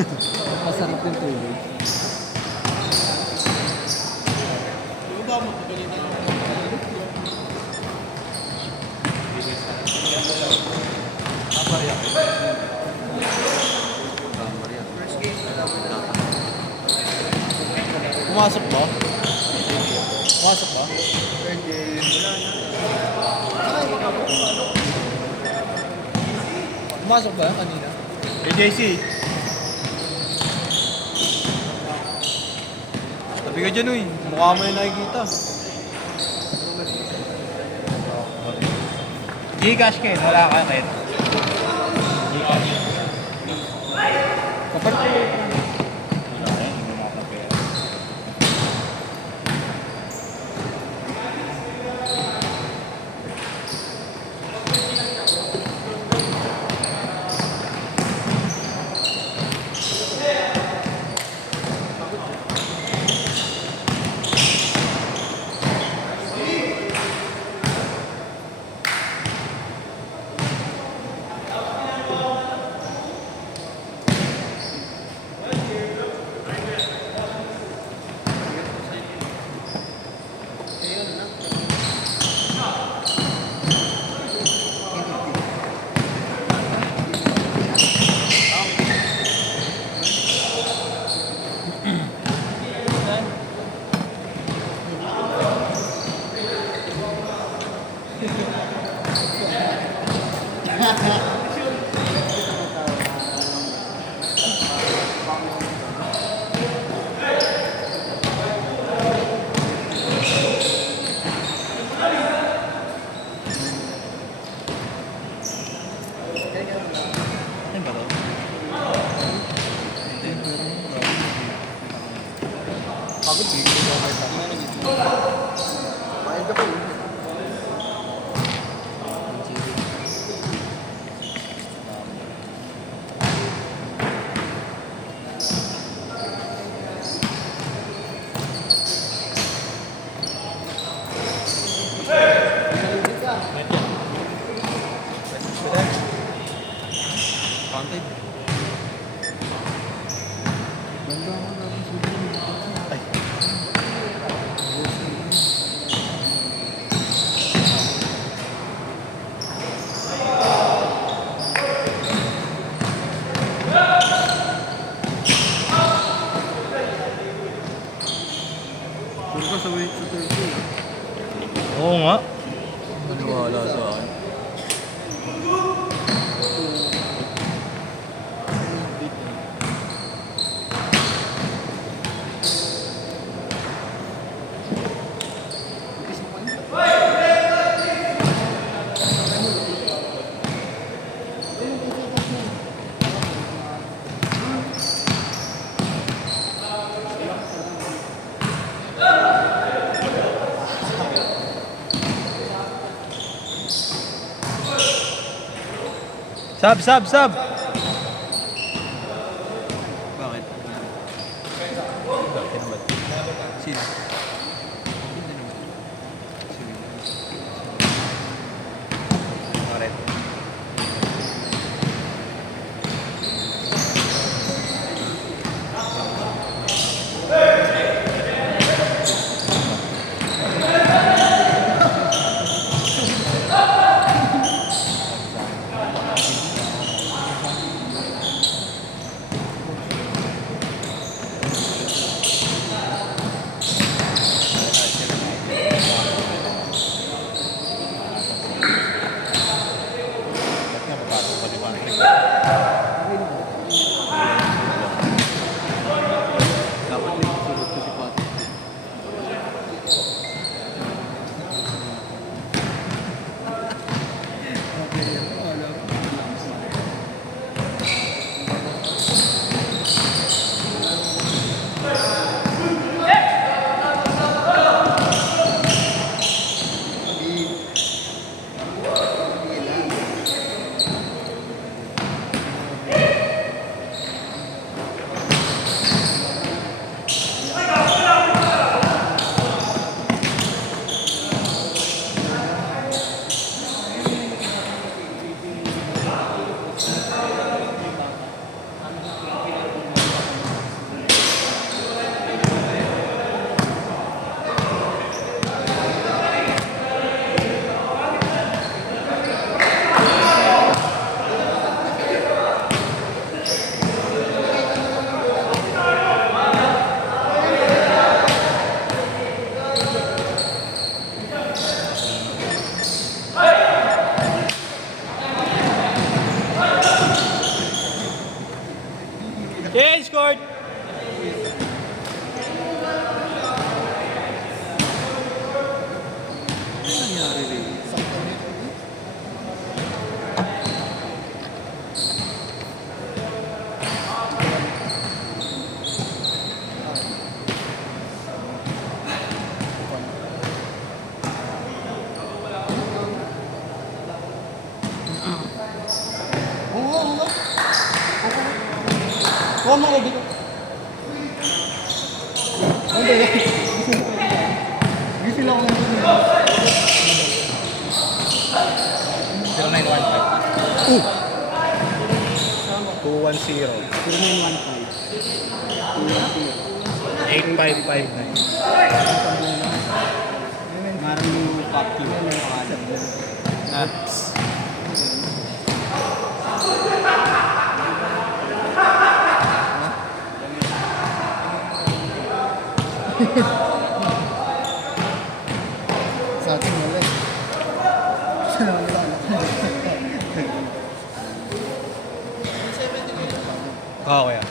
Masarap yung tubig. Pumasok ba? Pumasok ba? Pumasok ba kanina? JC. Tabi ka dyan, uy. Mukha mo yung nakikita. Gcash Ken, wala ka rin. Gcash. Kapag pagod bigyan ko kahit ako. Bayad ka pa yun. Counted. Ganda ako na rin ay. Doon ka sa weight sa 30. Oo nga. Maniwala sa akin. Sab! Bakit? Bakit naman? Sino? Alright. nangyari rin? Sakto dito. Oo nga, oo nga. Kuha mo ko dito. Hindi. Gising lang ako ng 0915. 210. 8559. Maraming copy. Ah. Sa atin wala eh. Okay ah.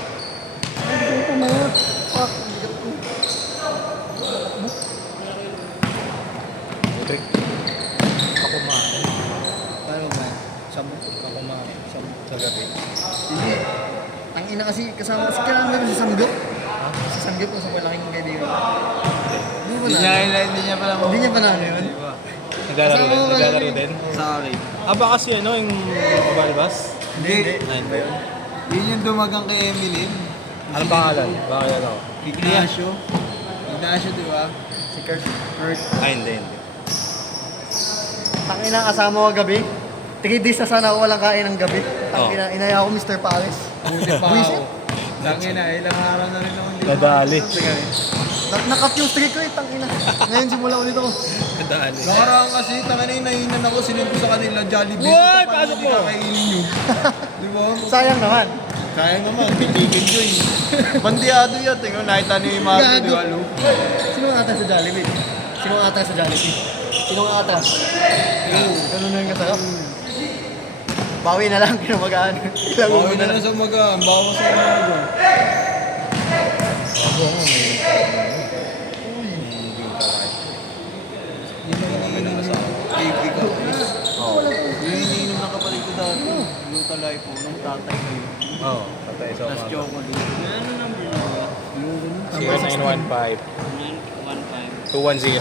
Ito na yun. Fuck. Trick. Ako kumain. Paano ba? Sabi? Ako kumain. Sa gabi. Hindi. Ang ina kasi kasama kasi kailangan mo sa sanggop. Sa sanggop kung sa malaking kaibigan. Hindi mo na. Hindi niya pala Hindi niya pa na yun. Naglalaro din? Kasama mo Naglalaro kami. din? Sorry. Ah, baka kasi ano, yung mobile bus? Hindi. Nine ba yun? Yun yung dumagang kay Emilyn. Anong pangalan? Baka yan ako. Ignacio. Ignacio, di ba? Si Kurt. Ay, hindi. Tangina kasama ko gabi. 3 days na sana ako walang kain ng gabi. Tangina, inaya ako Mr. Paris. Buti pa Buisit. ako. Tangin na, ilang araw na rin ako hindi Nadali. Nakat yung streak ko eh, tangina. Ngayon simula ulit ako. Nadali. Nakaraan kasi, tangin na nahinan ako, sinend ko sa kanila, Jollibee. What? Paano Pasok hindi mo? kakainin yun? Di ba? Sayang naman. Kaya naman, chicken joy. Bandiado yan, tingnan, nakita ni Marco, di ba, Lu? Sino ang atras sa Jollibee? Sino ang atras sa Jollibee? Sino ang atras? Ganun na yung kasarap. Bawi na lang, kinamagaan. Bawi na lang sa magaan, bawas sa magaan. Ikaw, Oo. yung iniinom ng kapatid ko dati, Luta Life po, nung tatay ko yun. Oo. Patay sa Tapos umaga. chocolate. Ano nang binawa? 0915 210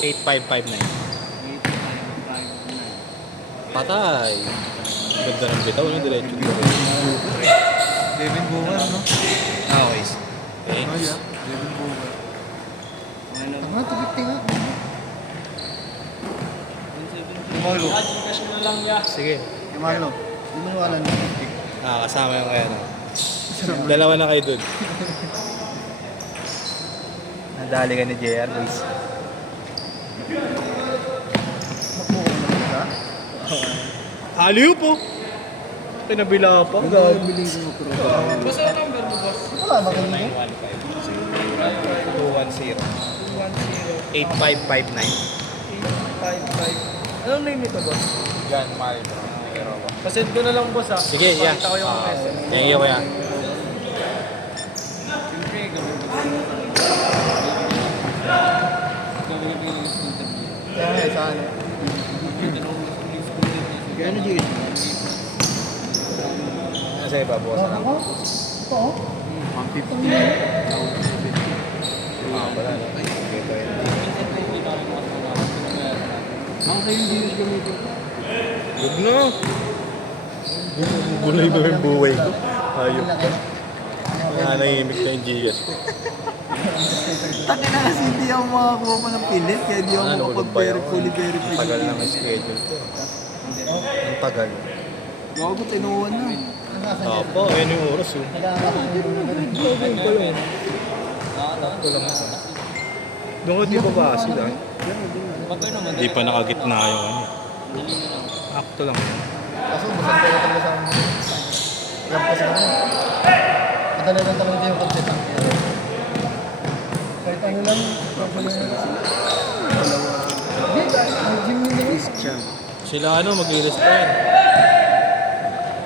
8559. Patay. Ganda ng bitaw, no? Diretso ko rin. Devin Boomer, no? Ah, okay. Thanks. Devin Boomer. Tama, tubig nga. Kumalo. Sige. Yung Marlo, hindi mo wala na. Ah, kasama yung kaya no. Dalawa na kayo dun. Nadali ka ni JR, boys. Magbuko mo naman ka. Aliw po! Pinabila pa. Biling ko mo pero. Wala ba kayo mo? 210 8559. Anong name nito, boss? John Mario. Pasend ko na lang, boss, ha? Sige, yeah. Pakita ko yung message. Thank you, kuya. Kaya nga, sa ano? Kaya ano, Jiggy? Ano sa'yo ba, boss? Ako? Ito, oh. 150. Ah, wala na. Okay, 20. Ang sa'yo yung G's gamitin. Huwag na. Gulay ba yung buhay ko? Ayop ka. Nanahimik na yung Gcash ko. Taki na kasi hindi ako makakuha pa ng pilit, kaya hindi ako Ano, makapag-very fully verified. Ang tagal na may schedule ko. Ang tagal. Gago, tinuwan na. Opo, ayun yung oras oh. Sakto lang ako. Doon ko di pa ba sila? Di pa nakagitna yung ano. Akto lang. Kaso, basag ko na talaga sa mga. Alam ko sa ano. Madali lang talaga yung concept. Kahit ano lang, problema na. Hindi, may gym nila. Sila ano, mag-i-restart.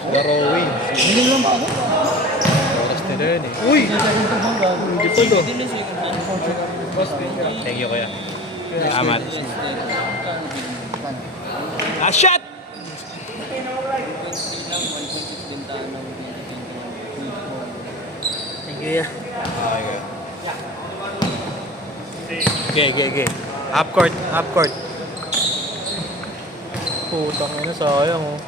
Sila Rowan. Hindi lang pa ako. Oras nila yun eh. Uy! Hindi pa to. Thank you kuya. Salamat. Ah, shot! Thank you, yeah. Okay. Half court. Putang ina, sayang oh.